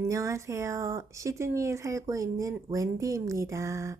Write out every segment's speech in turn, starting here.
안녕하세요. 시드니에 살고 있는 웬디입니다.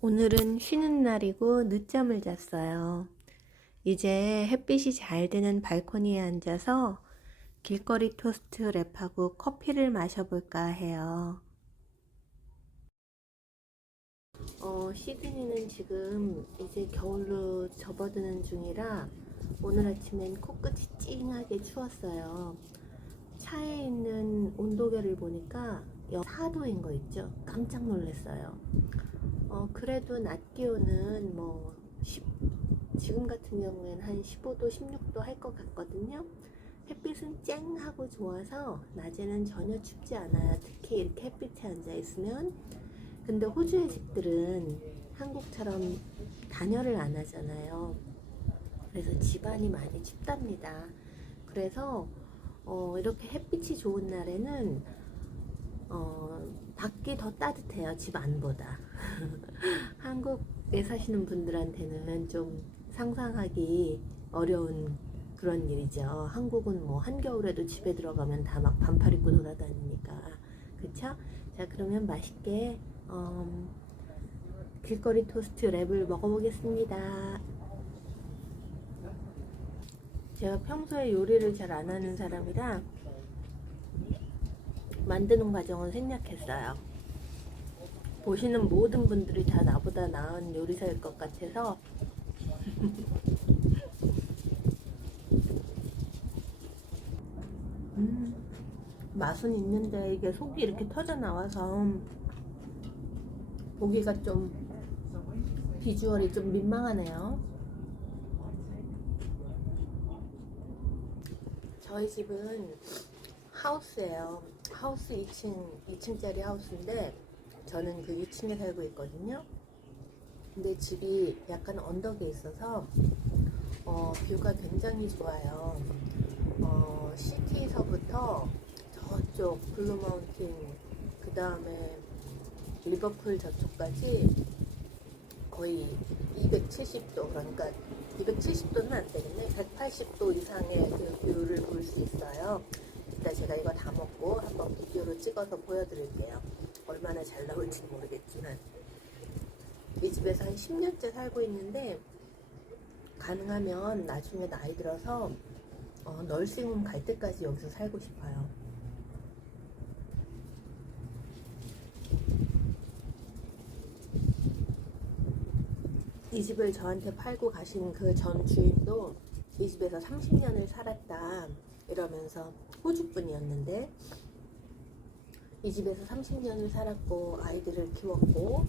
오늘은 쉬는 날이고 늦잠을 잤어요. 이제 햇빛이 잘 드는 발코니에 앉아서 길거리 토스트 랩하고 커피를 마셔볼까 해요. 시드니는 지금 이제 겨울로 접어드는 중이라 오늘 아침엔 코끝이 찡하게 추웠어요. 차에 있는 온도계를 보니까 4도인 거 있죠? 깜짝 놀랐어요. 그래도 낮 기온은 지금 같은 경우에는 한 15도, 16도 할 것 같거든요. 햇빛은 쨍하고 좋아서 낮에는 전혀 춥지 않아요. 특히 이렇게 햇빛에 앉아 있으면. 근데 호주의 집들은 한국처럼 단열을 안 하잖아요. 그래서 집안이 많이 춥답니다. 그래서 이렇게 햇빛이 좋은 날에는 밖이 더 따뜻해요. 집 안보다. 한국에 사시는 분들한테는 좀 상상하기 어려운 그런 일이죠. 한국은 뭐 한겨울에도 집에 들어가면 다 막 반팔 입고 돌아다니니까. 그쵸? 자, 그러면 맛있게 길거리 토스트 랩을 먹어보겠습니다. 제가 평소에 요리를 잘 안 하는 사람이라 만드는 과정은 생략했어요. 보시는 모든 분들이 다 나보다 나은 요리사일 것 같아서 맛은 있는데 이게 속이 이렇게 터져 나와서 보기가 좀 비주얼이 좀 민망하네요. 저희 집은 하우스예요. 하우스 2층짜리 하우스인데 저는 그 2층에 살고 있거든요. 근데 집이 약간 언덕에 있어서 뷰가 굉장히 좋아요. 시티서부터 저쪽 블루 마운틴, 그 다음에 리버풀 저쪽까지 거의 270도, 그러니까 270도는 안 되겠네. 180도 이상의 그 뷰를 볼 수 있어요. 일단 제가 이거 다 먹고 한번 비디오로 찍어서 보여드릴게요. 얼마나 잘 나올지 모르겠지만. 이 집에서 한 10년째 살고 있는데 가능하면 나중에 나이 들어서 널싱홈 갈 때까지 여기서 살고 싶어요. 이 집을 저한테 팔고 가신 그 전 주인도 이 집에서 30년을 살았다 이러면서 호주 분이었는데, 이 집에서 30년을 살았고 아이들을 키웠고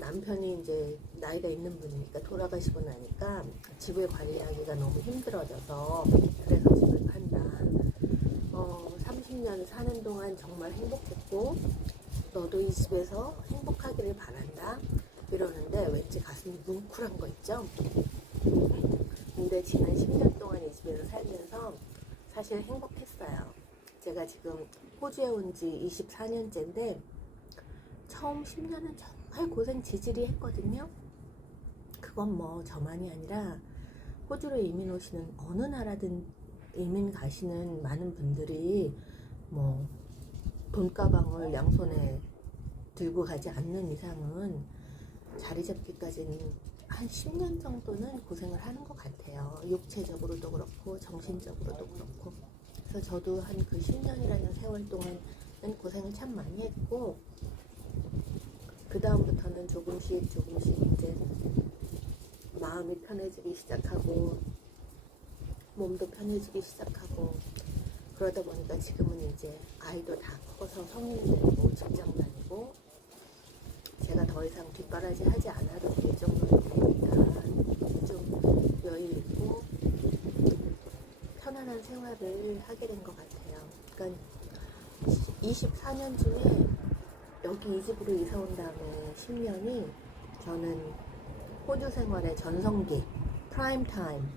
남편이 이제 나이가 있는 분이니까 돌아가시고 나니까 집을 관리하기가 너무 힘들어져서 그래서 집을 판다. 30년 사는 동안 정말 행복했고 너도 이 집에서 행복하기를 바란다 이러는데 왠지 가슴이 뭉클한 거 있죠. 근데 지난 10년 동안 이 집에서 살면서 사실 행복했어요. 제가 지금 호주에 온 지 24년째인데 처음 10년은 정말 고생 지질이 했거든요. 그건 뭐 저만이 아니라 호주로 이민 오시는 어느 나라든 이민 가시는 많은 분들이 뭐 돈가방을 양손에 들고 가지 않는 이상은 자리 잡기까지는 한 10년 정도는 고생을 하는 것 같아요. 육체적으로도 그렇고 정신적으로도 그렇고. 그래서 저도 한 그 10년이라는 세월 동안은 고생을 참 많이 했고, 그 다음부터는 조금씩 이제 마음이 편해지기 시작하고 몸도 편해지기 시작하고 그러다 보니까 지금은 이제 아이도 다 커서 성인이 되고 직장 다니고 제가 더 이상 뒷바라지 하지 않아도 될 정도로 되니까 좀 여유 있고 편안한 생활을 하게 된 것 같아요. 그러니까 24년쯤에 여기 이 집으로 이사 온 다음에 10년이 저는 호주 생활의 전성기, 프라임 타임.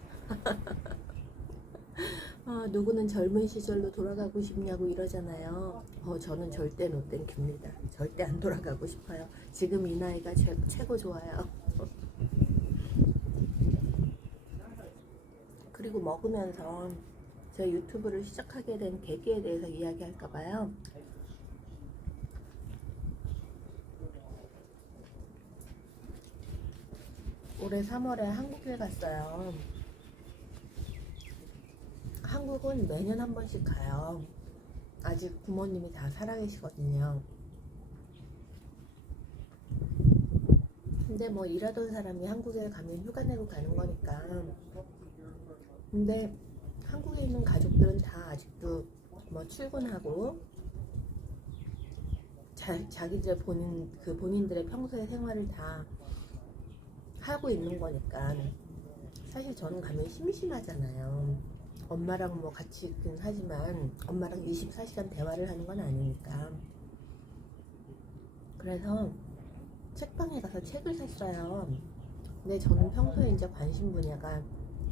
누구는 젊은 시절로 돌아가고 싶냐고 이러잖아요. 저는 절대 노땡 깁니다. 절대 안 돌아가고 싶어요. 지금 이 나이가 최고 좋아요. 그리고 먹으면서 제가 유튜브를 시작하게 된 계기에 대해서 이야기할까 봐요. 올해 3월에 한국에 갔어요. 한국은 매년 한 번씩 가요. 아직 부모님이 다 살아계시거든요. 근데 뭐 일하던 사람이 한국에 가면 휴가 내고 가는 거니까. 근데 한국에 있는 가족들은 다 아직도 뭐 출근하고 자기들 본인들의 평소의 생활을 다 하고 있는 거니까 사실 저는 가면 심심하잖아요. 엄마랑 뭐 같이 있긴 하지만 엄마랑 24시간 대화를 하는 건 아니니까. 그래서 책방에 가서 책을 샀어요. 근데 저는 평소에 이제 관심 분야가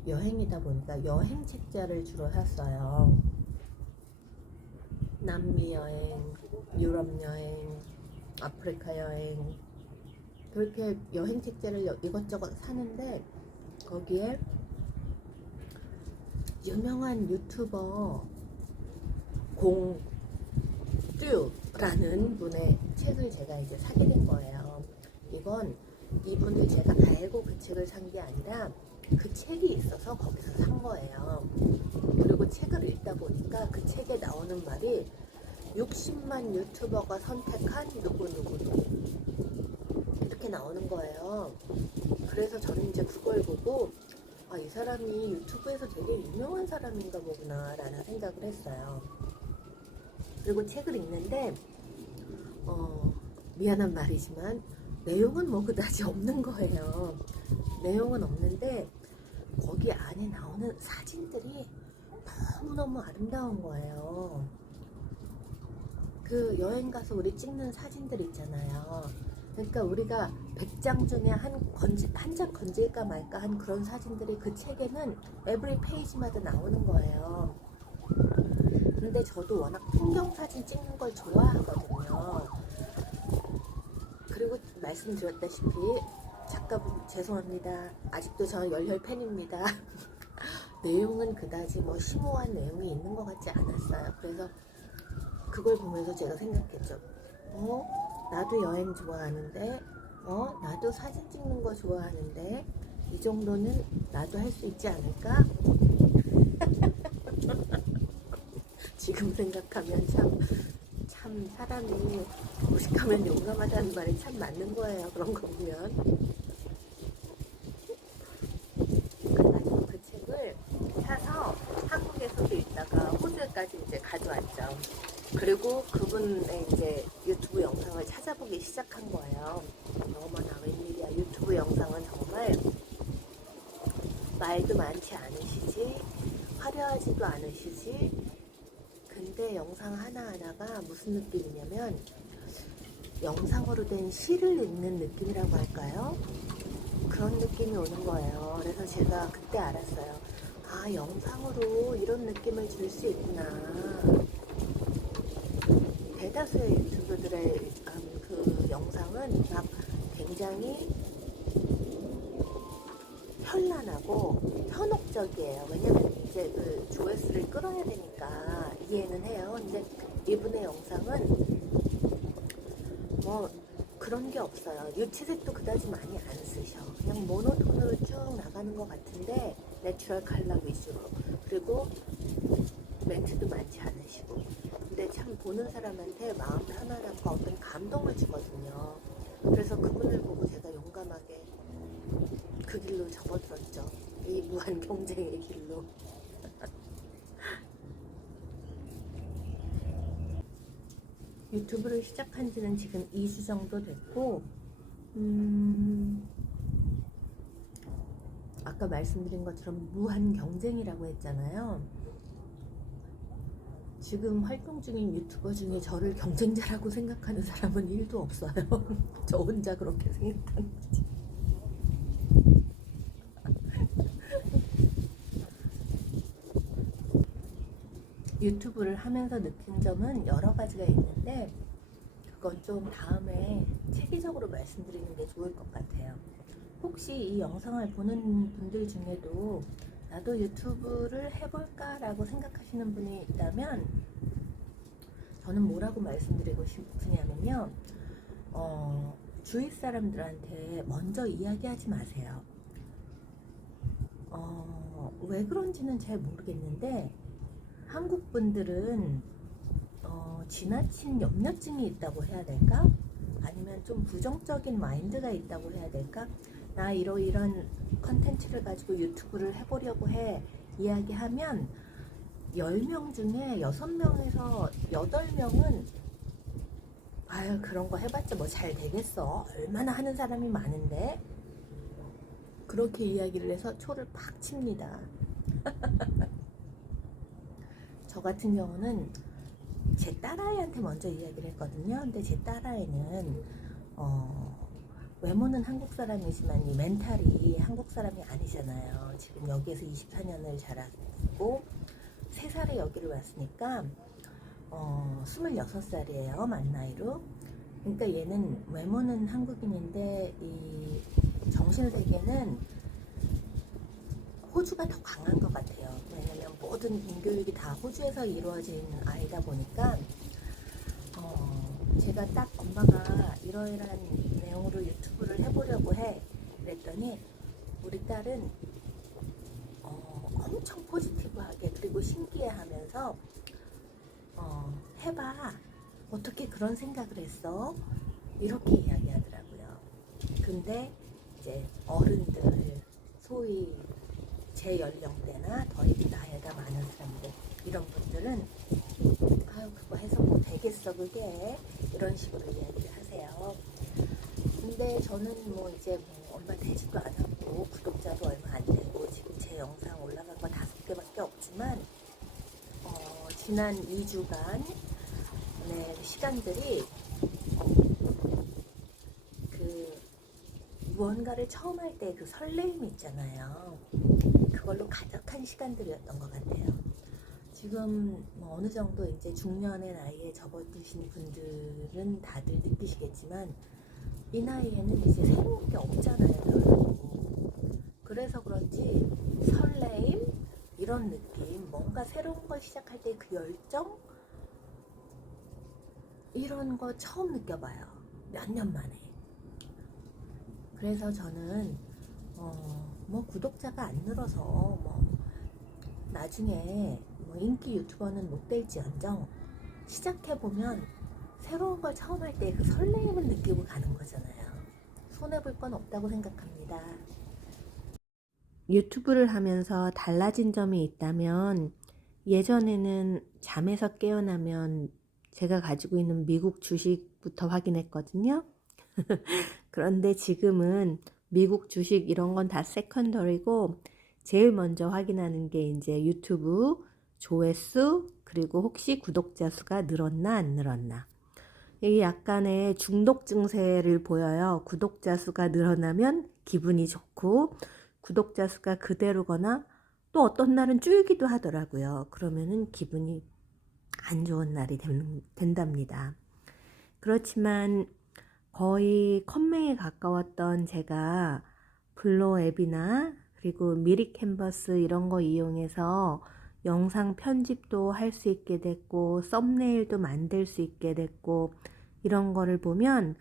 여행이다 보니까 여행 책자를 주로 샀어요. 남미 여행, 유럽 여행, 아프리카 여행, 그렇게 여행 책자를 이것저것 사는데 거기에 유명한 유튜버 공듀라는 분의 책을 제가 이제 사게 된 거예요. 이분을 제가 알고 그 책을 산 게 아니라 그 책이 있어서 거기서 산 거예요. 그리고 책을 읽다 보니까 그 책에 나오는 말이 60만 유튜버가 선택한 누구누구 이렇게 나오는 거예요. 그래서 저는 이제 그걸 보고 이 사람이 유튜브에서 되게 유명한 사람인가 보구나 라는 생각을 했어요. 그리고 책을 읽는데 미안한 말이지만 내용은 뭐 그다지 없는 거예요. 내용은 없는데 거기 안에 나오는 사진들이 너무너무 아름다운 거예요. 그 여행 가서 우리 찍는 사진들 있잖아요. 그러니까 우리가 100장 중에 한 장 건질까 말까 한 그런 사진들이 그 책에는 에브리 페이지마다 나오는 거예요. 근데 저도 워낙 풍경 사진 찍는 걸 좋아하거든요. 그리고 말씀드렸다시피 작가분 죄송합니다. 아직도 저는 열혈 팬입니다. 내용은 그다지 뭐 심오한 내용이 있는 것 같지 않았어요. 그래서 그걸 보면서 제가 생각했죠. 나도 여행 좋아하는데, 나도 사진 찍는 거 좋아하는데, 이 정도는 나도 할 수 있지 않을까? 지금 생각하면 참 사람이 무식하면 용감하다는 말이 참 맞는 거예요. 그런 거 보면. 그래가지고 그 책을 사서 한국에서도 읽다가 호주까지 이제 가져왔죠. 그리고 그분의 이제 유튜브 영상을 찾아보기 시작한 거예요. 어머나 웬일이야. 유튜브 영상은 정말 말도 많지 않으시지, 화려하지도 않으시지. 근데 영상 하나하나가 무슨 느낌이냐면 영상으로 된 시를 읽는 느낌이라고 할까요? 그런 느낌이 오는 거예요. 그래서 제가 그때 알았어요. 영상으로 이런 느낌을 줄 수 있구나. 대다수의 유튜브들의 그 영상은 막 굉장히 현란하고 현혹적이에요. 왜냐면 이제 그 조회수를 끌어야 되니까 이해는 해요. 근데 이분의 영상은 뭐 그런 게 없어요. 유치색도 그다지 많이 안 쓰셔. 그냥 모노톤으로 쭉 나가는 것 같은데 내추럴 컬러 위주로. 그리고 멘트도 많지 않으시고. 근데 참 보는 사람한테 마음 편안함과 어떤 감동을 주거든요. 그래서 그분을 보고 제가 용감하게 그 길로 접어들었죠. 이 무한 경쟁의 길로. 유튜브를 시작한 지는 지금 2주 정도 됐고, 아까 말씀드린 것처럼 무한 경쟁이라고 했잖아요. 지금 활동 중인 유튜버 중에 저를 경쟁자라고 생각하는 사람은 1도 없어요. 저 혼자 그렇게 생각하는 거지. 유튜브를 하면서 느낀 점은 여러 가지가 있는데 그건 좀 다음에 체계적으로 말씀드리는 게 좋을 것 같아요. 혹시 이 영상을 보는 분들 중에도 나도 유튜브를 해볼까라고 생각하시는 분이 있다면 저는 뭐라고 말씀드리고 싶으냐면요. 주위 사람들한테 먼저 이야기하지 마세요. 왜 그런지는 잘 모르겠는데 한국 분들은 지나친 염려증이 있다고 해야 될까? 아니면 좀 부정적인 마인드가 있다고 해야 될까? 나 이런 컨텐츠를 가지고 유튜브를 해보려고 해 이야기하면 10명 중에 6명에서 8명은 아유 그런 거 해봤자 뭐 잘 되겠어, 얼마나 하는 사람이 많은데, 그렇게 이야기를 해서 초를 팍 칩니다. 저 같은 경우는 제 딸아이한테 먼저 이야기를 했거든요. 근데 제 딸아이는 외모는 한국 사람이지만 이 멘탈이 한국 사람이 아니잖아요. 지금 여기에서 24년을 자랐고 3살에 여기를 왔으니까 26살이에요. 만 나이로. 그러니까 얘는 외모는 한국인인데 이 정신세계는 호주가 더 강한 것 같아요. 왜냐면 모든 인교육이 다 호주에서 이루어진 아이다 보니까 제가 딱 엄마가 이러이러한 내용으로 유튜브를 해보려고 해 그랬더니 우리 딸은 엄청 포지티브하게 그리고 신기해하면서 해봐, 어떻게 그런 생각을 했어, 이렇게 이야기하더라고요. 근데 이제 어른들, 소위 제 연령대나 더 나이가 많은 사람들, 이런 분들은 아유 그거 해서 뭐 되겠어 그게, 이런 식으로 이야기를 하세요. 근데 저는 뭐 이제 뭐 얼마 되지도 않았고 구독자도 얼마 안 되고 지금 제 영상 올라간 거 5개밖에 없지만 지난 2주간 시간들이 그 무언가를 처음 할 때 그 설레임이 있잖아요. 그걸로 가득한 시간들이었던 것 같아요. 지금 뭐 어느 정도 이제 중년의 나이에 접어드신 분들은 다들 느끼시겠지만 이 나이에는 이제 새로운 게 없잖아요, 별로. 그래서 그런지 설레임, 이런 느낌, 뭔가 새로운 걸 시작할 때 그 열정, 이런 거 처음 느껴봐요. 몇 년 만에. 그래서 저는 뭐 구독자가 안 늘어서 뭐 나중에 뭐 인기 유튜버는 못 될지언정 시작해보면 새로운 걸 처음 할 때 그 설레임을 느끼고 가는 거잖아요. 손해볼 건 없다고 생각합니다. 유튜브를 하면서 달라진 점이 있다면 예전에는 잠에서 깨어나면 제가 가지고 있는 미국 주식부터 확인했거든요. 그런데 지금은 미국 주식 이런 건 다 세컨더리고 제일 먼저 확인하는 게 이제 유튜브 조회수, 그리고 혹시 구독자 수가 늘었나 안 늘었나. 이게 약간의 중독 증세를 보여요. 구독자 수가 늘어나면 기분이 좋고 구독자 수가 그대로거나 또 어떤 날은 줄기도 하더라고요. 그러면은 기분이 안 좋은 날이 된답니다. 그렇지만 거의 컴맹에 가까웠던 제가 블로 앱이나 그리고 미리 캔버스 이런 거 이용해서 영상 편집도 할 수 있게 됐고 썸네일도 만들 수 있게 됐고, 이런 거를 보면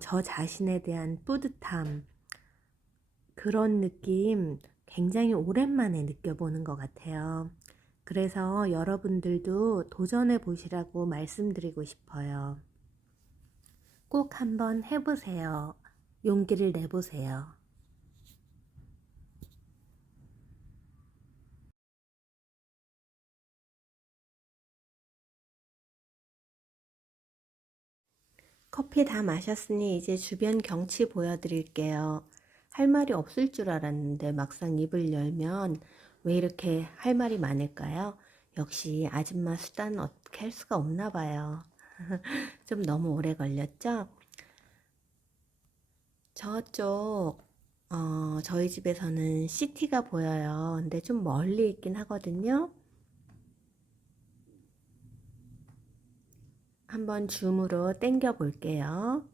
저 자신에 대한 뿌듯함, 그런 느낌 굉장히 오랜만에 느껴보는 것 같아요. 그래서 여러분들도 도전해 보시라고 말씀드리고 싶어요. 꼭 한번 해보세요. 용기를 내보세요. 커피 다 마셨으니 이제 주변 경치 보여드릴게요. 할 말이 없을 줄 알았는데 막상 입을 열면 왜 이렇게 할 말이 많을까요? 역시 아줌마 수다는 어떻게 할 수가 없나 봐요. 좀 너무 오래 걸렸죠? 저쪽 저희 집에서는 시티가 보여요. 근데 좀 멀리 있긴 하거든요. 한번 줌으로 당겨 볼게요.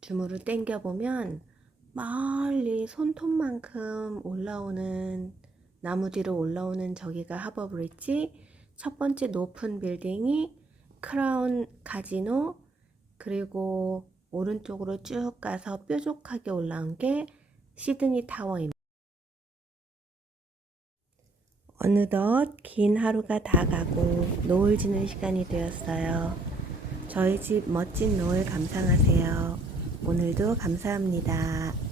줌으로 당겨 보면 멀리 손톱만큼 올라오는 나무 뒤로 올라오는 저기가 하버 브릿지, 첫 번째 높은 빌딩이 크라운 카지노, 그리고 오른쪽으로 쭉 가서 뾰족하게 올라온 게 시드니 타워입니다. 어느덧 긴 하루가 다 가고 노을 지는 시간이 되었어요. 저희 집 멋진 노을 감상하세요. 오늘도 감사합니다.